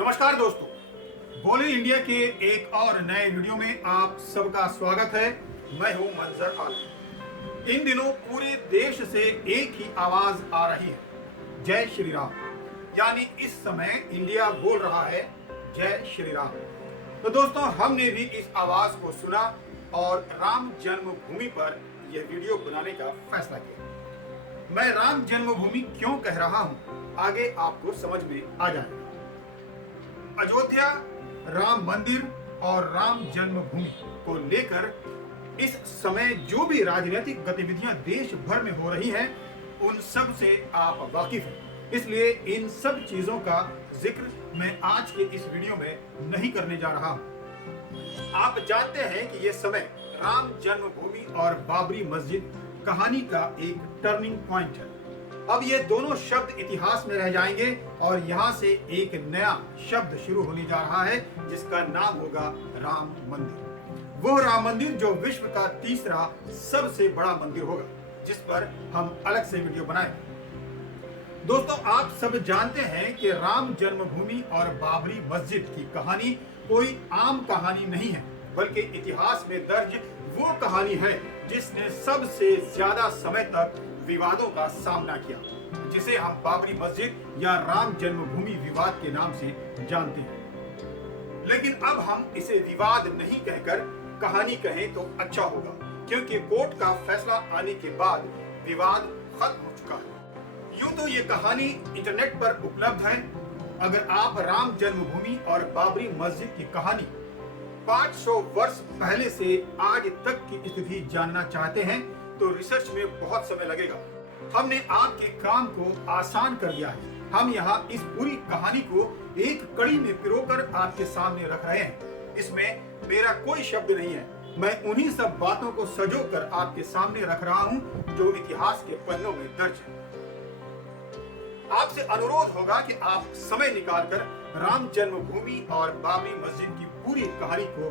नमस्कार दोस्तों, बोले इंडिया के एक और नए वीडियो में आप सबका स्वागत है। मैं हूं मंजर आलम। इन दिनों पूरे देश से एक ही आवाज आ रही है, जय श्री राम। यानी इस समय इंडिया बोल रहा है जय श्री राम। तो दोस्तों, हमने भी इस आवाज को सुना और राम जन्मभूमि पर यह वीडियो बनाने का फैसला किया। मैं राम जन्मभूमि क्यों कह रहा हूं, आगे आपको समझ में आ जाएगा। अयोध्या, राम मंदिर और राम जन्मभूमि को लेकर इस समय जो भी राजनीतिक गतिविधियां देश भर में हो रही हैं, उन सब से आप वाकिफ हैं। इसलिए इन सब चीजों का जिक्र मैं आज के इस वीडियो में नहीं करने जा रहा हूं। आप जानते हैं कि यह समय राम जन्मभूमि और बाबरी मस्जिद कहानी का एक टर्निंग पॉइंट है। अब ये दोनों शब्द इतिहास में रह जाएंगे और यहाँ से एक नया शब्द शुरू होने जा रहा है, जिसका नाम होगा राम मंदिर। वो राम मंदिर जो विश्व का तीसरा सबसे बड़ा मंदिर होगा, जिस पर हम अलग से वीडियो बनाएंगे। दोस्तों, आप सब जानते हैं कि राम जन्मभूमि और बाबरी मस्जिद की कहानी कोई आम कहानी नहीं है, बल्कि इतिहास में दर्ज वो कहानी है जिसने सबसे ज्यादा समय तक विवादों का सामना किया, जिसे हम बाबरी मस्जिद या राम जन्मभूमि विवाद के नाम से जानते हैं। लेकिन अब हम इसे विवाद नहीं कहकर कहानी कहें तो अच्छा होगा, क्योंकि कोर्ट का फैसला आने के बाद विवाद खत्म हो चुका है। यूं तो ये कहानी इंटरनेट पर उपलब्ध है। अगर आप राम जन्मभूमि और बाबरी मस्जिद की कहानी 500 वर्ष पहले से आज तक की स्थिति जानना चाहते हैं तो रिसर्च में बहुत समय लगेगा। हमने आपके काम को आसान कर दिया है। हम यहाँ इस पूरी कहानी को एक कड़ी में पिरोकर आपके सामने रख रहे हैं। इसमें मेरा कोई शब्द नहीं है। मैं उन्हीं सब बातों को सजोकर आपके सामने रख रहा हूँ जो इतिहास के पन्नों में दर्ज है। आपसे अनुरोध होगा कि आप समय निकालकर राम जन्मभूमि और बाबरी मस्जिद की पूरी कहानी को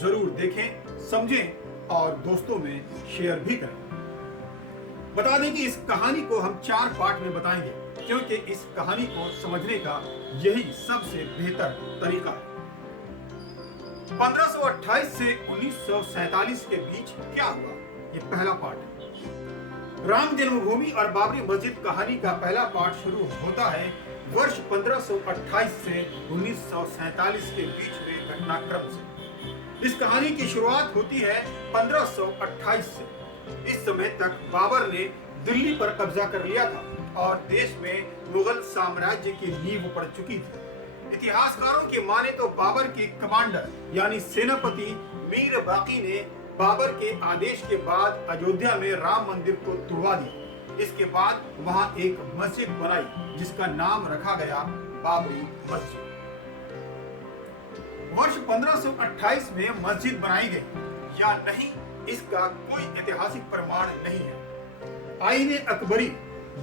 जरूर देखें, समझें और दोस्तों में शेयर भी करें। बता दें कि इस कहानी को हम 4 पार्ट में बताएंगे, क्योंकि इस कहानी को समझने का यही सबसे बेहतर तरीका है। 1528 से 1947 के बीच क्या हुआ, ये पहला पार्ट है। राम जन्मभूमि और बाबरी मस्जिद कहानी का पहला पार्ट शुरू होता है वर्ष 1528 से 1947 के बीच में घटनाक्रम से। इस कहानी की शुरुआत होती है 1528 से। इस समय तक बाबर ने दिल्ली पर कब्जा कर लिया था और देश में मुगल साम्राज्य की नींव पड़ चुकी थी। इतिहासकारों की माने तो बाबर के कमांडर यानी सेनापति मीर बाकी ने बाबर के आदेश के बाद अयोध्या में राम मंदिर को तुड़वा दिया। इसके बाद वहां एक मस्जिद बनाई, जिसका नाम रखा गया बाबरी मस्जिद। वर्ष 1528 में मस्जिद बनाई गई या नहीं, इसका कोई ऐतिहासिक प्रमाण नहीं है। आईने अकबरी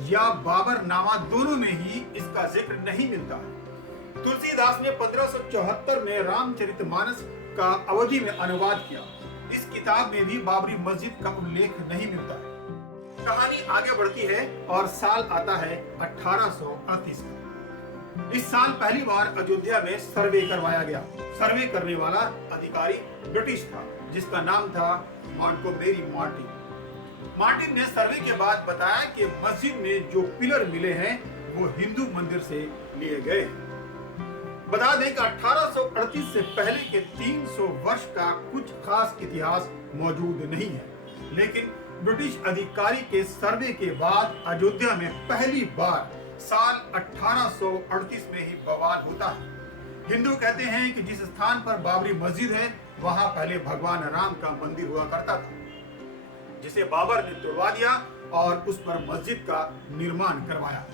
या बाबरनामा दोनों में ही इसका जिक्र नहीं मिलता है। तुलसीदास ने 1574 में रामचरितमानस का अवधी में अनुवाद किया। इस किताब में भी बाबरी मस्जिद का उल्लेख नहीं मिलता है। कहानी आगे बढ़ती है और साल आता है 1838 का। इस साल पहली बार अयोध्या में सर्वे करवाया गया। सर्वे करने वाला अधिकारी ब्रिटिश था, जिसका नाम था मॉन्टगोमेरी मार्टिन। मार्टिन ने सर्वे के बाद बताया कि मस्जिद में जो पिलर मिले हैं वो हिंदू मंदिर से लिए गए। बता दें कि 1838 से पहले के 300 वर्ष का कुछ खास इतिहास मौजूद नहीं है, लेकिन ब्रिटिश अधिकारी के सर्वे के बाद अयोध्या में पहली बार साल 1838 में ही बवाल होता है। हिंदू कहते हैं कि जिस स्थान पर बाबरी मस्जिद है, वहां पहले भगवान राम का मंदिर हुआ करता था, जिसे बाबर ने तुड़वा दिया और उस पर मस्जिद का निर्माण करवाया।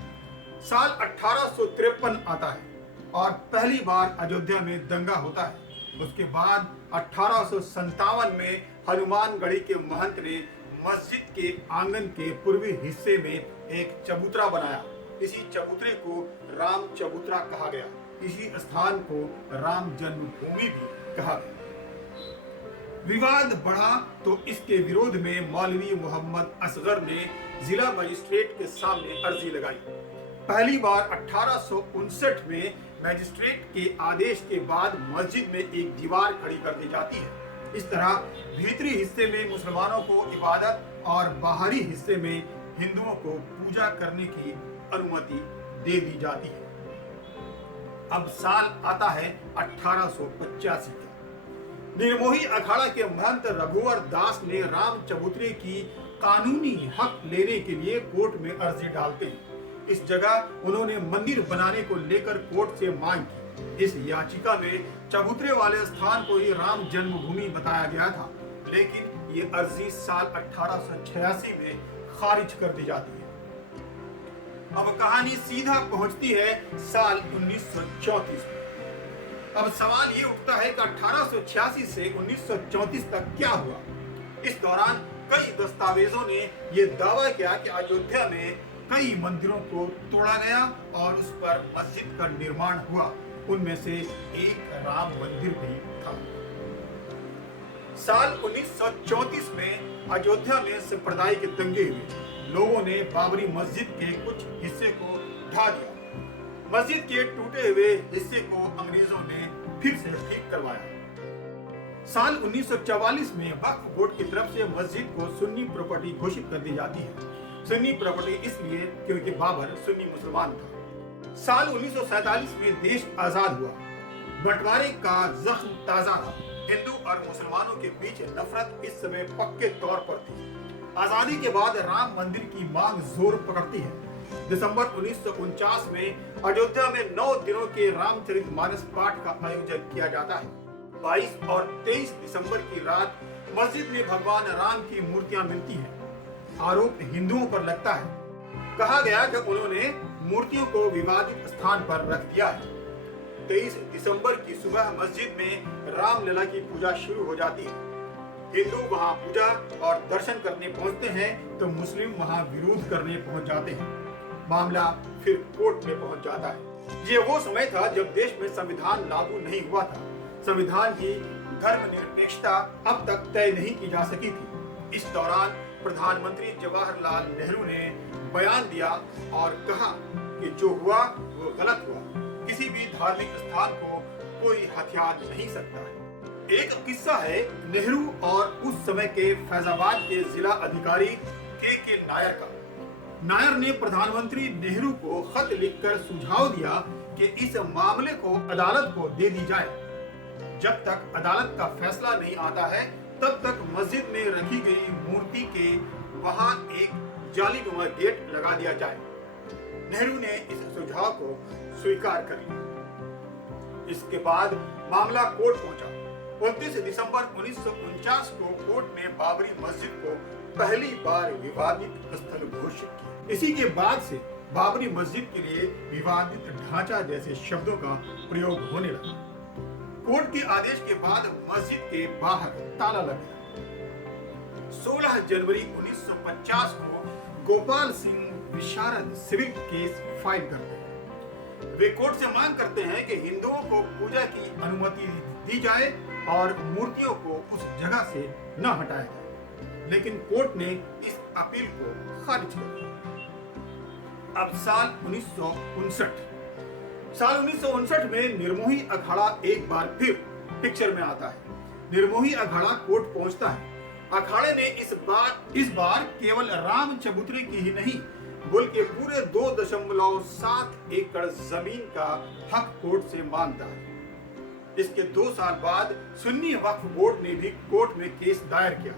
साल 1853 आता है और पहली बार अयोध्या में दंगा होता है। उसके बाद 1857 में हनुमानगढ़ी के महंत ने मस्जिद के आंगन के पूर्वी हिस्से में एक चबूतरा बनाया। इसी चबूतरे को राम चबूतरा कहा गया। इसी स्थान को राम जन्मभूमि भी कहा गया। विवाद बढ़ा तो इसके विरोध में मौलवी मोहम्मद असगर ने जिला मजिस्ट्रेट के सामने अर्जी लगाई। पहली बार 1859 में मैजिस्ट्रेट के आदेश के बाद मस्जिद में एक दीवार खड़ी कर दी जाती है। इस तरह भीतरी हिस्से में मुसलमानों को इबादत और बाहरी हिस्से में हिंदुओं को पूजा करने की अनुमति दे दी जाती है। अब साल आता है 1885 का। निर्मोही अखाड़ा के महंत रघुवर दास ने राम चबूतरे की कानूनी हक लेने के लिए कोर्ट में अर्जी डालते हैं। इस जगह उन्होंने मंदिर बनाने को लेकर कोर्ट से मांग की। इस याचिका में चबूतरे वाले स्थान को ही राम जन्मभूमि बताया गया था, लेकिन ये अर्जी साल 1886 में खारिज कर दी जाती है। अब कहानी सीधा पहुंचती है साल 1934 में। अब सवाल ये उठता है कि 1886 से 1934 तक क्या हुआ। इस दौरान कई दस्तावेजों ने यह दावा किया कि अयोध्या में कई मंदिरों को तोड़ा गया और उस पर मस्जिद का निर्माण हुआ। उनमें से एक राम मंदिर भी था। साल 1934 में अयोध्या में सांप्रदायिक दंगे हुए। लोगों ने बाबरी मस्जिद के कुछ हिस्से को ढा दिया। मस्जिद के टूटे हुए हिस्से को अंग्रेजों ने फिर से ठीक करवाया। साल 1944 में वक्फ बोर्ड की तरफ से मस्जिद को सुन्नी प्रॉपर्टी घोषित कर दी जाती है। सुन्नी प्रॉपर्टी इसलिए क्योंकि बाबर सुन्नी मुसलमान था। साल 1947 में देश आजाद हुआ। बंटवारे का जख्म ताजा था। हिंदू और मुसलमानों के बीच नफरत इस समय पक्के तौर पर थी। आजादी के बाद राम मंदिर की मांग जोर पकड़ती है। दिसंबर 1949 में अयोध्या में 9 दिनों के रामचरितमानस पाठ का आयोजन किया जाता है। 22 और 23 दिसंबर की रात मस्जिद में भगवान राम की मूर्तियां मिलती हैं। आरोप हिंदुओं पर लगता है। कहा गया कि उन्होंने मूर्तियों को विवादित स्थान पर रख दिया है। 23 दिसंबर की सुबह मस्जिद में रामलला की पूजा शुरू हो जाती है। हिंदू वहां पूजा और दर्शन करने पहुंचते हैं तो मुस्लिम वहां विरोध करने पहुंच जाते हैं। मामला फिर कोर्ट में पहुंच जाता है। ये वो समय था जब देश में संविधान लागू नहीं हुआ था। संविधान की धर्मनिरपेक्षता अब तक तय नहीं की जा सकी थी। इस दौरान प्रधानमंत्री जवाहरलाल नेहरू ने बयान दिया और कहा कि जो हुआ वो गलत हुआ। किसी भी धार्मिक स्थान को कोई हथिया नहीं सकता है। एक किस्सा है नेहरू और उस समय के फैजाबाद के जिला अधिकारी के नायर का। नायर ने प्रधानमंत्री नेहरू को खत लिखकर सुझाव दिया कि इस मामले को अदालत को दे दी जाए। जब तक अदालत का फैसला नहीं आता है तब तक मस्जिद में रखी गई मूर्ति के वहां एक जालीनुमा गेट लगा दिया जाए। नेहरू ने इस सुझाव को स्वीकार कर लिया। इसके बाद मामला कोर्ट पहुंचा। 29 दिसंबर 1949 को कोर्ट ने बाबरी मस्जिद को पहली बार विवादित स्थल घोषित किया। इसी के बाद से बाबरी मस्जिद के लिए विवादित ढांचा जैसे शब्दों का प्रयोग होने लगा। कोर्ट के आदेश के बाद मस्जिद के बाहर ताला लग गया। 16 जनवरी 1950 को गोपाल सिंह विशारद सिविल केस फाइल करते हैं। वे कोर्ट से मांग करते हैं कि हिंदुओं को पूजा की अनुमति दी जाए और मूर्तियों को उस जगह से न हटाया जाए, लेकिन कोर्ट ने इस अपील को खारिज कर दिया। अब साल 1959 में निर्मोही अखाड़ा एक बार फिर पिक्चर में आता है। निर्मोही अखाड़ा कोर्ट पहुंचता है। अखाड़े ने इस बार केवल राम चबूतरे की ही नहीं बल्कि पूरे 2.7 एकड़ जमीन का हक कोर्ट से मांगता है। इसके 2 साल बाद सुन्नी वक्फ बोर्ड ने भी कोर्ट में केस दायर किया।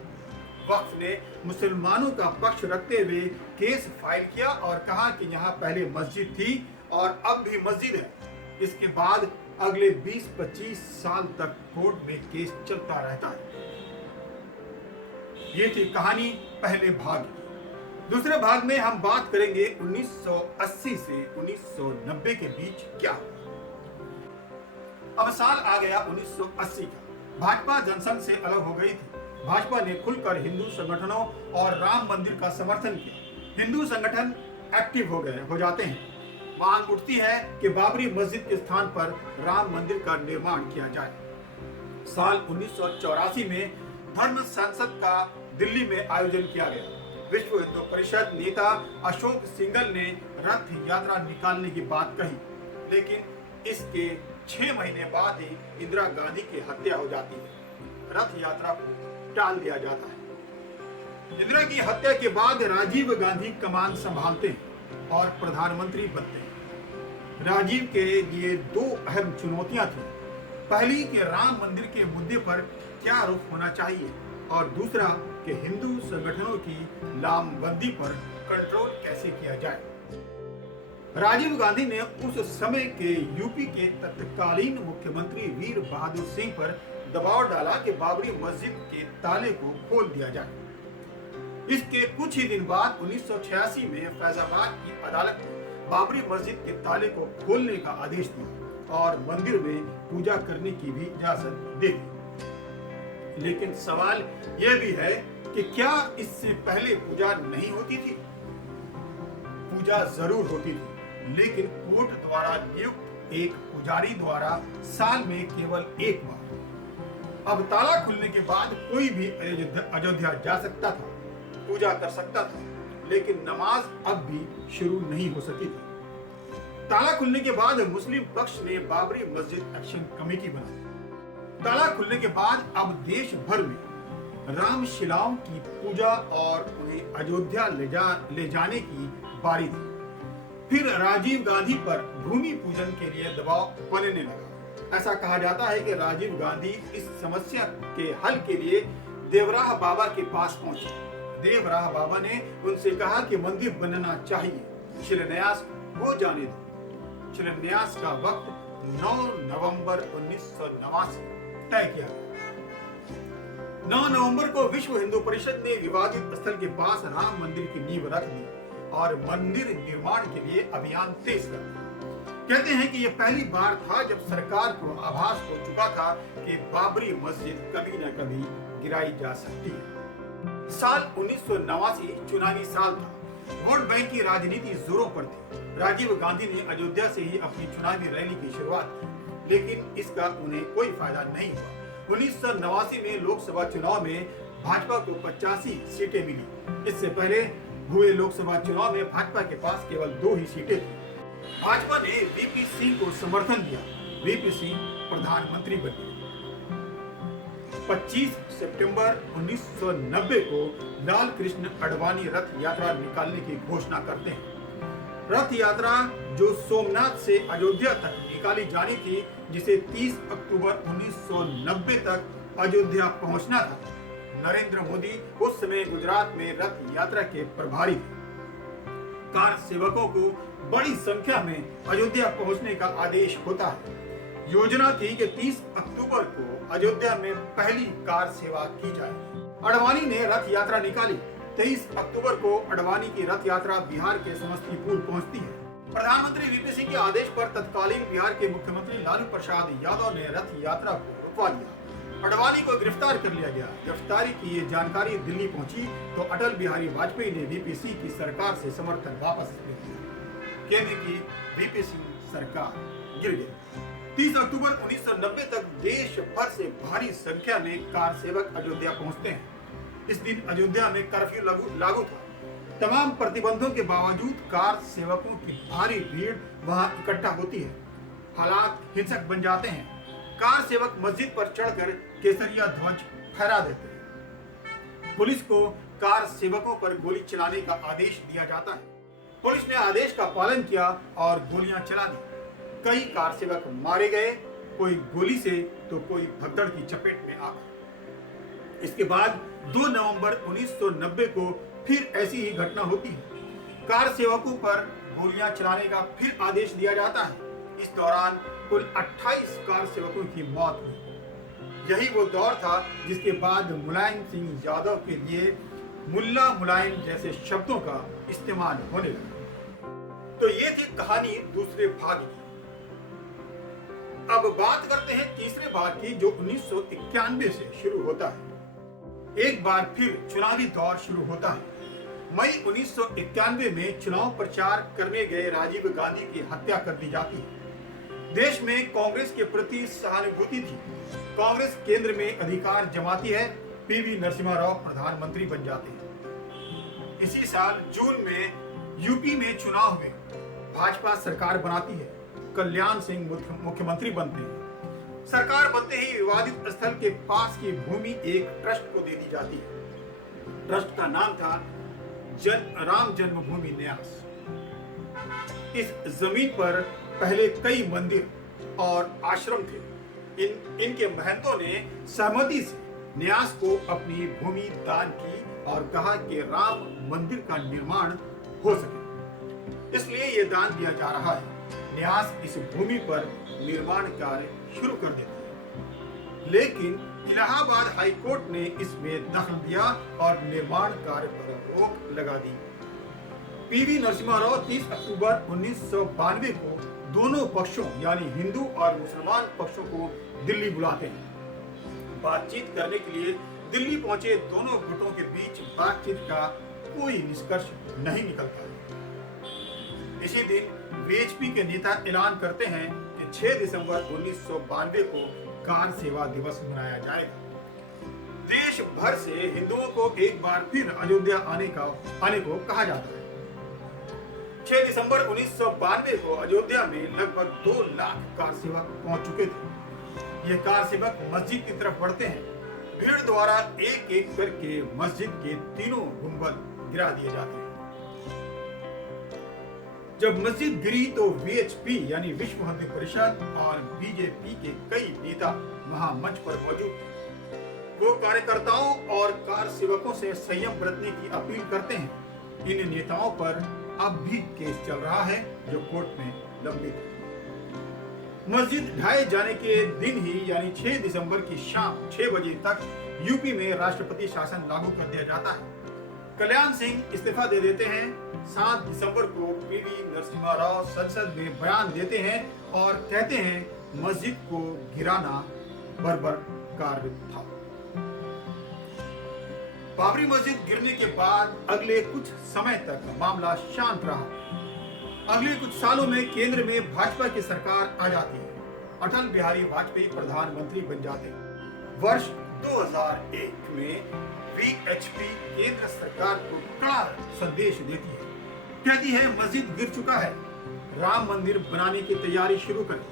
वक्फ ने मुसलमानों का पक्ष रखते हुए केस फाइल किया और कहा कि यहाँ पहले मस्जिद थी और अब भी मस्जिद है। इसके बाद अगले 20-25 साल तक कोर्ट में केस चलता रहता है। ये थी कहानी पहले भाग की। दूसरे भाग में हम बात करेंगे 1980 से 1990 के बीच क्या हुआ। अब साल आ गया 1980 का। भाजपा जनसंघ से अलग हो गई थी। भाजपा ने खुलकर हिंदू संगठनों और राम मंदिर का समर्थन किया। हिंदू संगठन एक्टिव हो जाते हैं। मांग उठती है कि बाबरी मस्जिद के स्थान पर राम मंदिर का निर्माण किया जाए। साल 1984 में धर्म संसद का दिल्ली में आयोजन किया गया। विश्व हिंदू परिषद नेता अशोक सिंघल ने रथ यात्रा निकालने की बात कही, लेकिन इसके 6 महीने बाद ही इंदिरा गांधी की हत्या हो जाती है। रथ यात्रा को टाल दिया जाता है। इंदिरा की हत्या के बाद राजीव गांधी कमान संभालते हैं और प्रधानमंत्री बनते हैं। राजीव के लिए 2 अहम चुनौतियां थी। पहली कि राम मंदिर के मुद्दे पर क्या रुख होना चाहिए, और दूसरा कि हिंदू संगठनों की लामबंदी पर कंट्रोल कैसे किया जाए। राजीव गांधी ने उस समय के यूपी के तत्कालीन मुख्यमंत्री वीर बहादुर सिंह पर दबाव डाला कि बाबरी मस्जिद के ताले को खोल दिया जाए। इसके कुछ ही दिन बाद 1986 में फैजाबाद की अदालत ने बाबरी मस्जिद के ताले को खोलने का आदेश दिया और मंदिर में पूजा करने की भी इजाजत दे दी। लेकिन सवाल यह भी है कि क्या इससे पहले पूजा नहीं होती थी? पूजा जरूर होती थी, लेकिन कोर्ट द्वारा नियुक्त एक पुजारी द्वारा साल में केवल 1 बार। अब ताला खुलने के बाद कोई भी अयोध्या जा सकता था, पूजा कर सकता था, लेकिन नमाज अब भी शुरू नहीं हो सकी थी। ताला खुलने के बाद मुस्लिम पक्ष ने बाबरी मस्जिद एक्शन कमेटी बनाई। ताला खुलने के बाद अब देश भर में रामशिलाओं की पूजा और उन्हें अयोध्या ले जाने की बारी थी। फिर राजीव गांधी पर भूमि पूजन के लिए दबाव बनने लगा। ऐसा कहा जाता है कि राजीव गांधी इस समस्या के हल के लिए देवराह बाबा के पास पहुंचे। देवराह बाबा ने उनसे कहा कि मंदिर बनना चाहिए, शिलान्यास हो जाने दो। शिलान्यास का वक्त 9 नवंबर 1989 तय किया। 9 नवंबर को विश्व हिंदू परिषद ने विवादित स्थल के पास राम मंदिर की नींव रख दी और मंदिर निर्माण के लिए अभियान तेज कर दिया। कहते हैं कि यह पहली बार था जब सरकार को आभास हो चुका था कि बाबरी मस्जिद कभी न कभी गिराई जा सकती है। साल 1989 चुनावी साल था। वोट बैंक की राजनीति जोरों पर थी। राजीव गांधी ने अयोध्या से ही अपनी चुनावी रैली की शुरुआत की, लेकिन इसका उन्हें कोई फायदा नहीं हुआ। 1989 में लोकसभा चुनाव में भाजपा को 85 सीटें मिली। इससे पहले हुए लोकसभा चुनाव में भाजपा के पास केवल 2 ही सीटें थी। भाजपा ने वीपी सिंह को समर्थन दिया। वीपी सिंह प्रधानमंत्री बने। 25 सितंबर 1990 को लाल कृष्ण आडवाणी रथ यात्रा निकालने की घोषणा करते हैं। रथ यात्रा जो सोमनाथ से अयोध्या तक निकाली जानी थी, जिसे 30 अक्टूबर 1990 तक अयोध्या पहुंचना था। नरेंद्र मोदी उस समय गुजरात में रथ यात्रा के प्रभारी थे। कार सेवकों को बड़ी संख्या में अयोध्या पहुंचने का आदेश होता है। योजना थी कि 30 अक्टूबर को अयोध्या में पहली कार सेवा की जाए। आडवाणी ने रथ यात्रा निकाली। 23 अक्टूबर को आडवाणी की रथ यात्रा बिहार के समस्तीपुर पहुंचती है। प्रधानमंत्री वीपी सिंह के आदेश पर तत्कालीन बिहार के मुख्यमंत्री लालू प्रसाद यादव ने रथ यात्रा को रुकवा दिया। आडवाणी को गिरफ्तार कर लिया गया। गिरफ्तारी की ये जानकारी दिल्ली पहुंची तो अटल बिहारी वाजपेयी ने वीपी सिंह की सरकार से समर्थन वापस ले लिया। केंद्र की वीपी सिंह सरकार गिर गई। 30 अक्टूबर 1990 तक देश भर से भारी संख्या में कार सेवक अयोध्या पहुंचते हैं। इस दिन अयोध्या में कर्फ्यू लागू था। तमाम प्रतिबंधों के बावजूद कार सेवकों की भारी भीड़ वहां इकट्ठा होती है। हालात हिंसक बन जाते हैं। कार सेवक मस्जिद पर चढ़कर केसरिया ध्वज फहरा देते हैं। पुलिस को कार सेवकों पर गोली चलाने का आदेश दिया जाता है। पुलिस ने आदेश का पालन किया और गोलियां चला दी। कई कार सेवक मारे गए, कोई गोली से तो कोई भगदड़ की चपेट में आ गए। इसके बाद 2 नवंबर 1990 को फिर ऐसी ही घटना होती है। कार सेवकों पर गोलियां चलाने का फिर आदेश दिया जाता है। इस दौरान कुल 28 कार सेवकों की मौत हुई। यही वो दौर था जिसके बाद मुलायम सिंह यादव के लिए मुल्ला मुलायम जैसे शब्दों का इस्तेमाल होने लगा। तो ये थी कहानी दूसरे भाग की। अब बात करते हैं तीसरे भाग की, जो 1991 से शुरू होता है। एक बार फिर चुनावी दौर शुरू होता है। मई 1991 में चुनाव प्रचार करने गए राजीव गांधी की हत्या कर दी जाती है। देश में कांग्रेस के प्रति सहानुभूति थी। कांग्रेस केंद्र में अधिकार जमाती है। पीवी नरसिम्हा राव प्रधानमंत्री बन जाते हैं। इसी साल जून में यूपी में चुनाव हुए, भाजपा सरकार बनाती है, कल्याण सिंह मुख्यमंत्री बनते हैं। सरकार बनते ही विवादित स्थल के पास की भूमि एक ट्रस्ट को दे दी जाती है। ट्रस्ट का नाम था राम जन्मभूमि न्यास। इस जमीन पर पहले कई मंदिर और आश्रम थे। इनके महंतों ने सहमति से न्यास को अपनी भूमि दान की और कहा कि राम मंदिर का निर्माण हो सके, इसलिए यह दान दिया जा रहा है। न्यास इस भूमि पर निर्माण कार्य शुरू कर देते हैं, लेकिन इलाहाबाद हाई कोर्ट ने इसमें दखल दिया और निर्माण कार्य पर रोक लगा दी। पीवी नरसिम्हा राव 30 अक्टूबर 1992 को दोनों पक्षों यानी हिंदू और मुसलमान पक्षों को दिल्ली बुलाते हैं। बातचीत करने के लिए दिल्ली पहुंचे दोनों गुटों के बीच बातचीत का कोई निष्कर्ष नहीं निकलता है। इसी दिन वीएचपी के नेता ऐलान करते हैं कि 6 दिसंबर 1992 को कार सेवा दिवस मनाया जाएगा। देश भर से हिंदुओं को एक बार फिर अयोध्या आने को कहा जाता है। 6 दिसंबर 1992 को अयोध्या में लगभग 2 लाख कार सेवक पहुंच चुके थे। ये कार सेवक मस्जिद की तरफ बढ़ते हैं। भीड़ द्वारा एक एक करके मस्जिद के तीनों गुंबद गिरा दिए जाते हैं। जब मस्जिद गिरी तो वीएचपी यानी विश्व हिंदू परिषद और बीजेपी के कई नेता महामंच पर मौजूद थे। वो कार्यकर्ताओं और कार सेवकों से संयम बरतने की अपील करते हैं। इन नेताओं पर अब भी केस चल रहा है जो कोर्ट में लंबित है। मस्जिद ढाए जाने के दिन ही यानी 6 दिसंबर की शाम 6 बजे तक यूपी में राष्ट्रपति शासन लागू कर दिया जाता है। कल्याण सिंह इस्तीफा दे देते हैं। 7 दिसंबर को पीवी नरसिम्हा राव संसद में बयान देते हैं और कहते हैं मस्जिद को गिराना बर्बर कार्य था। बाबरी मस्जिद गिरने के बाद अगले कुछ समय तक मामला शांत रहा। अगले कुछ सालों में केंद्र में भाजपा की सरकार आ जाती है। अटल बिहारी वाजपेयी प्रधानमंत्री बन जाते हैं। वर्ष 2001 में वीएचपी केंद्र सरकार को कड़ा संदेश देती है। कहती है मस्जिद गिर चुका है, राम मंदिर बनाने की तैयारी शुरू करें।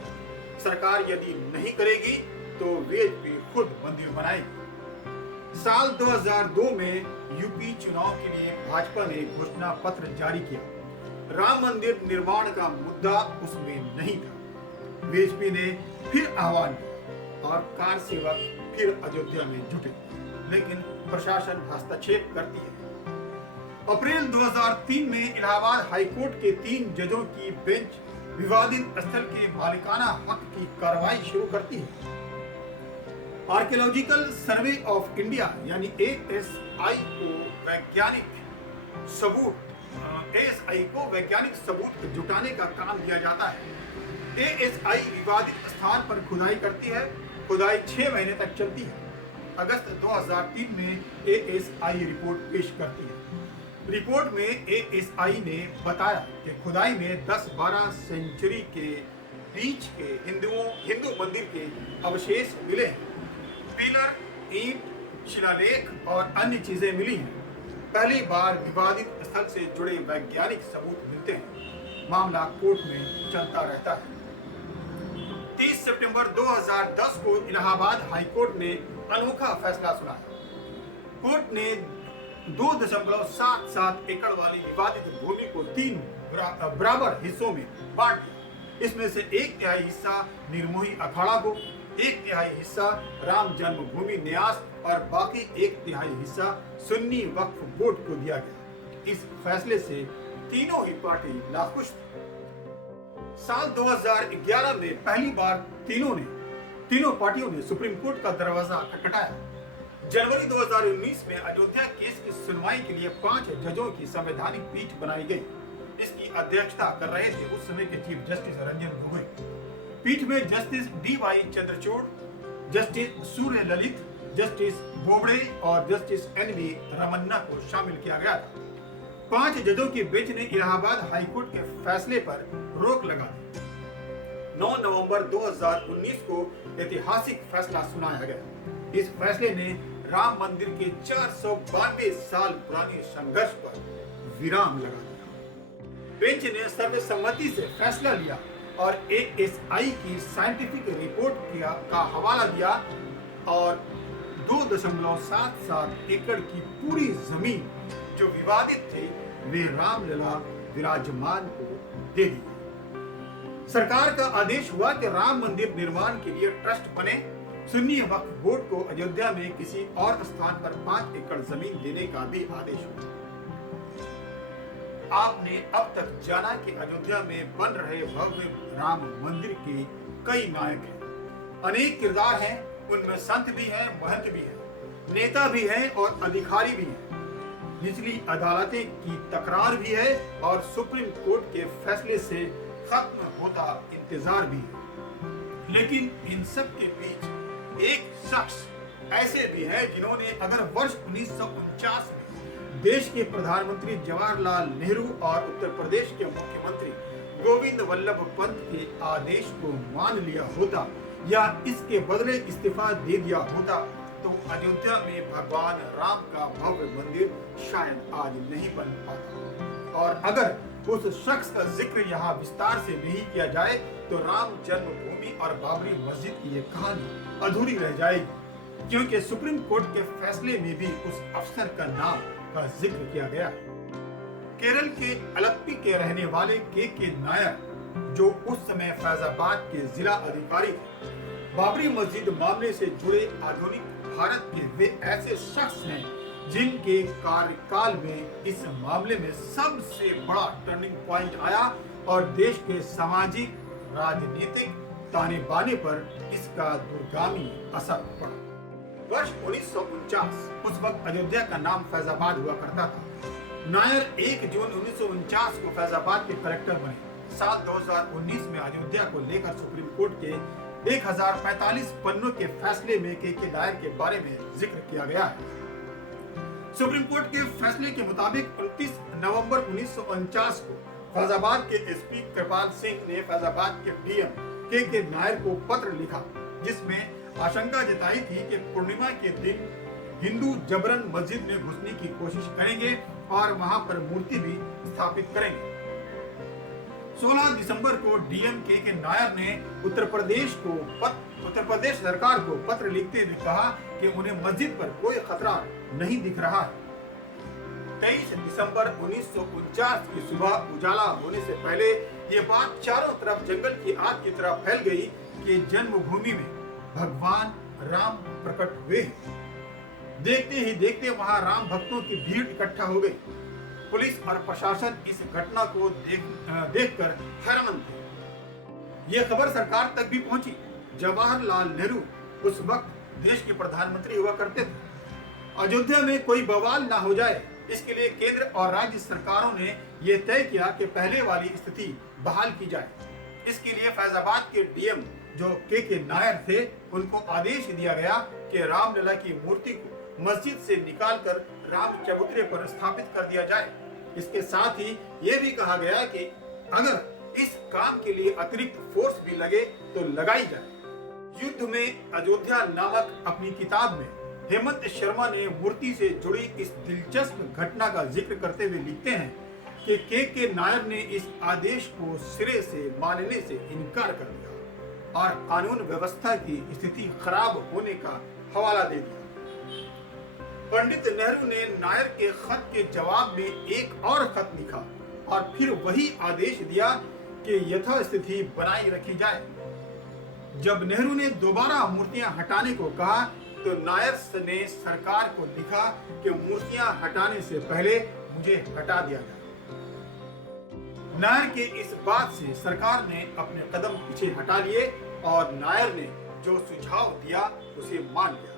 सरकार यदि नहीं करेगी तो वीएचपी खुद मंदिर बनाएगी। साल 2002 में यूपी चुनाव के लिए भाजपा ने घोषणा पत्र जारी किया। राम मंदिर निर्माण का मुद्दा उसमें नहीं था। वीएचपी ने फिर आह्वान किया और कार सेवक फिर अयोध्या में जुटे, लेकिन प्रशासन हस्तक्षेप करती है। अप्रैल 2003 में इलाहाबाद हाईकोर्ट के 3 जजों की बेंच विवादित स्थल के मालिकाना हक की कार्रवाई शुरू करती है। आर्कियोलॉजिकल सर्वे ऑफ इंडिया यानी एएसआई को वैज्ञानिक सबूत जुटाने का काम दिया जाता है। एएसआई विवादित स्थान पर खुदाई करती है। खुदाई 6 महीने तक चलती है। अगस्त 2003 में एएसआई रिपोर्ट पेश करती है। रिपोर्ट में एएसआई ने बताया कि खुदाई में 10-12 सेंचुरी के बीच के हिंदू मंदिर के अवशेष मिले हैं। पिलर, ईंट, शिलालेख और अन्य चीजें मिली हैं। पहली बार विवादित स्थल से जुड़े वैज्ञानिक सबूत मिलते हैं। मामला कोर्ट में चलता रहता है। 30 सितंबर 2010 को इलाहाबाद हाईकोर्ट ने अनोखा फैसला सुनाया। कोर्ट ने 2.77 एकड़ वाली विवादित भूमि को 3 बराबर हिस्सों में बांट दिया। इसमें से 1/3 हिस्सा निर्मोही अखाड़ा को, 1/3 हिस्सा राम जन्मभूमि न्यास और बाकी 1/3 हिस्सा सुन्नी वक्फ बोर्ड को दिया गया। इस फैसले से तीनों ही पार्टी नाखुश थी। साल 2011 में पहली बार तीनों पार्टियों ने सुप्रीम कोर्ट का दरवाजा खटखटाया। जनवरी 2019 में अयोध्या केस की सुनवाई के लिए 5 जजों की संवैधानिक पीठ बनाई गई। इसकी अध्यक्षता कर रहे थे उस समय के चीफ जस्टिस रंजन गोगोई। पीठ में जस्टिस डी.वाई. चंद्रचूड़, जस्टिस सूर्य ललित, जस्टिस बोबड़े और जस्टिस एन.वी. रमन्ना को शामिल किया गया था। 5 जजों की बेंच ने इलाहाबाद हाईकोर्ट के फैसले पर रोक लगा दी। 9 नवंबर 2019 को ऐतिहासिक फैसला सुनाया गया। इस फैसले ने राम मंदिर के 492 साल पुराने संघर्ष पर विराम लगा दिया। बेंच ने सर्वसम्मति से फैसला लिया और ASI की साइंटिफिक रिपोर्ट का हवाला दिया और 2.77 एकड़ की पूरी जमीन जो विवादित थी वे रामलला विराजमान को दे दी। सरकार का आदेश हुआ कि राम मंदिर निर्माण के लिए ट्रस्ट बने। सुन्नी वक्फ बोर्ड को अयोध्या में किसी और स्थान पर 5 एकड़ जमीन देने का भी आदेश हुआ। आपने अब तक जाना कि अयोध्या में बन रहे भव्य राम मंदिर के कई नायक हैं, अनेक किरदार हैं, उनमें संत भी हैं, महंत भी हैं, नेता भी हैं और अधिकारी भी हैं। निचली अदालतें की तकरार भी है और सुप्रीम कोर्ट के फैसले से खत्म होता इंतजार भी है। लेकिन इन सब के बीच एक शख्स ऐसे भी है जिन्होंने अगर वर्ष 1949 में देश के प्रधानमंत्री जवाहरलाल नेहरू और उत्तर प्रदेश के मुख्यमंत्री गोविंद वल्लभ पंत के आदेश को मान लिया होता या इसके बदले इस्तीफा दे दिया होता तो अयोध्या में भगवान राम का भव्य मंदिर शायद आज नहीं बन पाता। और अगर उस शख्स का जिक्र यहाँ विस्तार से नहीं किया जाए तो राम जन्मभूमि और बाबरी मस्जिद की ये कहानी अधूरी रह जाएगी, क्योंकि सुप्रीम कोर्ट के फैसले में भी उस अफसर का नाम का जिक्र किया गया है। केरल के अलप्पी के रहने वाले के नायर, जो उस समय फैजाबाद के जिला अधिकारी थे, बाबरी मस्जिद मामले से जुड़े आधुनिक भारत के वे ऐसे शख्स हैं जिनके कार्यकाल में इस मामले में सबसे बड़ा टर्निंग पॉइंट आया और देश के सामाजिक राजनीतिक ताने बाने पर इसका दूरगामी असर पड़ा। वर्ष 1949 उस वक्त अयोध्या का नाम फैजाबाद हुआ करता था। नायर 1 जून 1949 को फैजाबाद के कलेक्टर बने। साल 2019 में अयोध्या को लेकर सुप्रीम कोर्ट के 1045 पन्नों के फैसले में के नायर के बारे में जिक्र किया गया है। सुप्रीम कोर्ट के फैसले के मुताबिक 29 नवंबर 1949 को फैजाबाद के एसपी कृपाल सिंह ने फैजाबाद के डीएम के नायर को पत्र लिखा, जिसमें आशंका जताई थी कि पूर्णिमा के दिन हिंदू जबरन मस्जिद में घुसने की कोशिश करेंगे और वहां पर मूर्ति भी स्थापित करेंगे। 16 दिसंबर को डीएम के नायर ने उत्तर प्रदेश सरकार को पत्र लिखते हुए कहा कि उन्हें मस्जिद पर कोई खतरा नहीं दिख रहा है। 23 दिसंबर 1949 की सुबह उजाला होने से पहले ये बात चारों तरफ जंगल की आग की तरह फैल गई कि जन्मभूमि में भगवान राम प्रकट हुए हैं। देखते ही देखते वहां राम भक्तों की भीड़ इकट्ठा हो गई। पुलिस और प्रशासन इस घटना को देखकर हैरान थे। यह खबर सरकार तक भी पहुंची। जवाहरलाल नेहरू उस वक्त देश के प्रधानमंत्री हुआ करते थे। अयोध्या में कोई बवाल ना हो जाए, इसके लिए केंद्र और राज्य सरकारों ने यह तय किया कि पहले वाली स्थिति बहाल की जाए। इसके लिए फैजाबाद के डीएम जो के नायर थे, उनको आदेश दिया गया कि रामलला की मूर्ति को मस्जिद से निकालकर राम चबूतरे पर स्थापित कर दिया जाए। इसके साथ ही यह भी कहा गया कि अगर इस काम के लिए अतिरिक्त फोर्स भी लगे तो लगाई जाए। युद्ध में अयोध्या नामक अपनी किताब में हेमंत शर्मा ने मूर्ति से जुड़ी इस दिलचस्प घटना का जिक्र करते हुए लिखते हैं कि के नायर ने इस आदेश को सिरे से मानने से इनकार कर दिया और कानून व्यवस्था की स्थिति खराब होने का हवाला दे दिया। पंडित नेहरू ने नायर के खत के जवाब में एक और खत लिखा और फिर वही आदेश दिया कि यथास्थिति बनाई रखी जाए। जब नेहरू ने दोबारा मूर्तियां हटाने को कहा तो नायर ने सरकार को लिखा कि मूर्तियां हटाने से पहले मुझे हटा दिया जाए। नायर के इस बात से सरकार ने अपने कदम पीछे हटा लिए और नायर ने जो सुझाव दिया उसे मान लिया,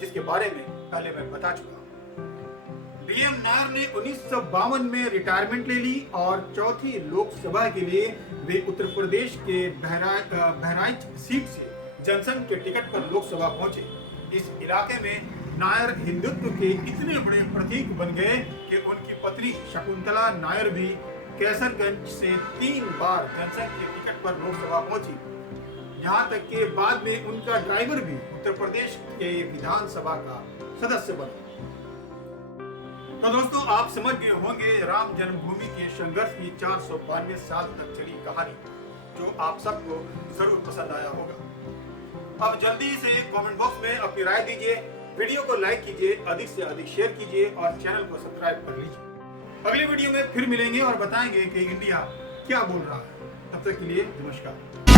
जिसके बारे में पहले मैं बता चुका हूं। डीएम नायर ने 1952 में रिटायरमेंट ले ली और चौथी लोकसभा के लिए वे उत्तर प्रदेश के बहराइच सीट से जनसंघ के टिकट पर लोकसभा पहुंचे। इस इलाके में नायर हिंदुत्व के इतने बड़े प्रतीक बन गए कि उनकी पत्नी शकुंतला नायर भी कैसरगंज से 3 बार जनसंघ के टिकट पर लोकसभा पहुंची। यहाँ तक कि बाद में उनका ड्राइवर भी उत्तर प्रदेश के विधानसभा का सदस्य बना। तो दोस्तों आप समझ गए होंगे राम जन्मभूमि के संघर्ष की 492 साल तक चली कहानी, जो आप सबको जरूर पसंद आया होगा। अब जल्दी से कमेंट बॉक्स में अपनी राय दीजिए, वीडियो को लाइक कीजिए, अधिक से अधिक शेयर कीजिए और चैनल को सब्सक्राइब कर लीजिए। अगले वीडियो में फिर मिलेंगे और बताएंगे कि इंडिया क्या बोल रहा है। तब तक के लिए नमस्कार।